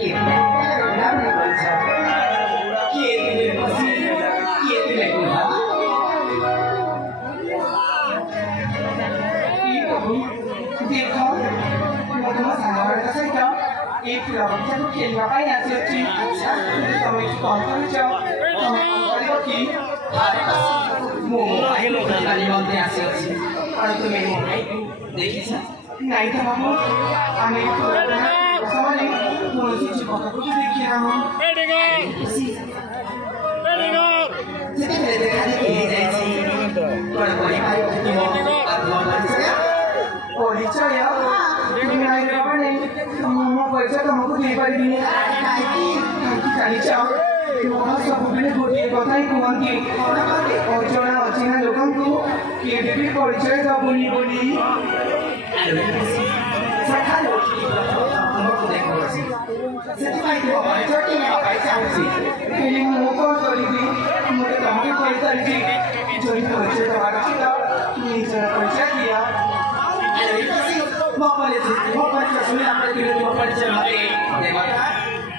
Kiệt Đáp đi con cháu Kiệt thì mình có gì Kiệt thì mình cũng hả Ý của mình Kiệt không Một thứ sản nói là sách đó Ý thì là chắc Kiệt vào cái nhà siêu chi Tao mình còn có cho Tao mình còn có đi có ký Mùa một cái lúc là đi bọn nhà siêu chi Kalau tu memang baik, dekisa. Nah itu kamu, ane itu sama ni, mulai sih coba aku tu dekir kamu. Jadi bila dekat ni ini jadi, kalau boleh ayo kita mau saya, boleh saya. Ini ayo apa ni? Kamu mau boleh saya kamu tu di balik ni. Kita cari jauh. Orang सब अपने बोली बताई कुमार की और चला चीना लोगों को ये भी परिचय था बोली बोली सरकार लोग हम को देखो सी सेटिफाई तो हमारे छोटी में आप ऐसे आओ सी ये मोको करी थी मुझे तो हमें कोई तरह की जो इन परिचय तो हमारा था ये जरा परिचय दिया अरे सी मोको सुने आपने किलो परिचय मारे देवाता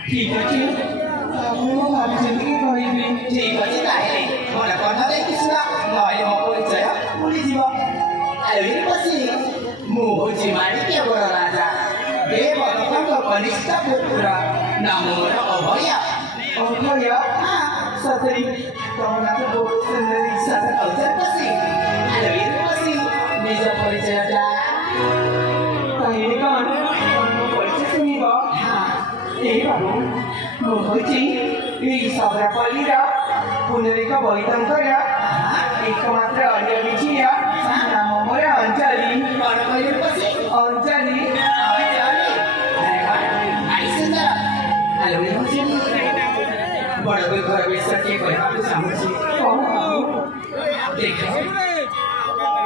ठीक है Kamu habis ini kau ini jika kita ini mana kau nak kisah nak yang mau percaya boleh jiwa. Ayo ini pasti mau cimari dia berada. Dia bawa kau penista pura namun apa ya? Apa ya? Satri kau nak buat sendiri satu kerja pasti. Ayo ini pasti bisa percaya dah. Tapi ini kan mau percaya sini kau. Ini baru. Menguji di sabda palida punerika boitam kaya ikamatra ada biji ya nama moya Anjali mana kaya pasti Anjali Aisyah halo ini macam bada berkor besar ke kau aku sama si देखो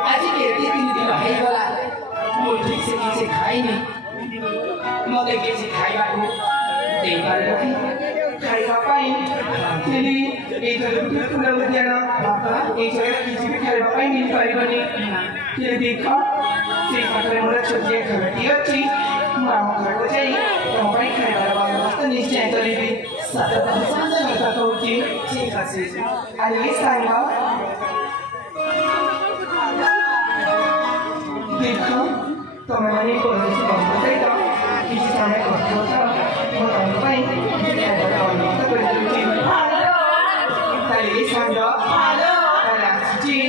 आज के दिन दिन है वाला मुझे से खाई नहीं मगर कैसे खाई बाबू देखा लोगी खाई बापाई चली एक जगह पे पूरा बदिया ना एक जगह किसी भी खाई बापाई नहीं पाई बनी चली देखा से खाते मुझे छोटी खबरटी अच्छी मामा घर को जाई तो भाई खाई वाला बाबू मस्त निश्चय चली भी साथ साथ नहीं तो की ठीक है से अली सांगा देखो तो मैंने को नहीं बताई तो किसी समय को था orang baik kita ada orang kita berjudi halo tadi sangga halo ada cici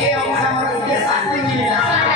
Dia mau sama dia santai gini lah.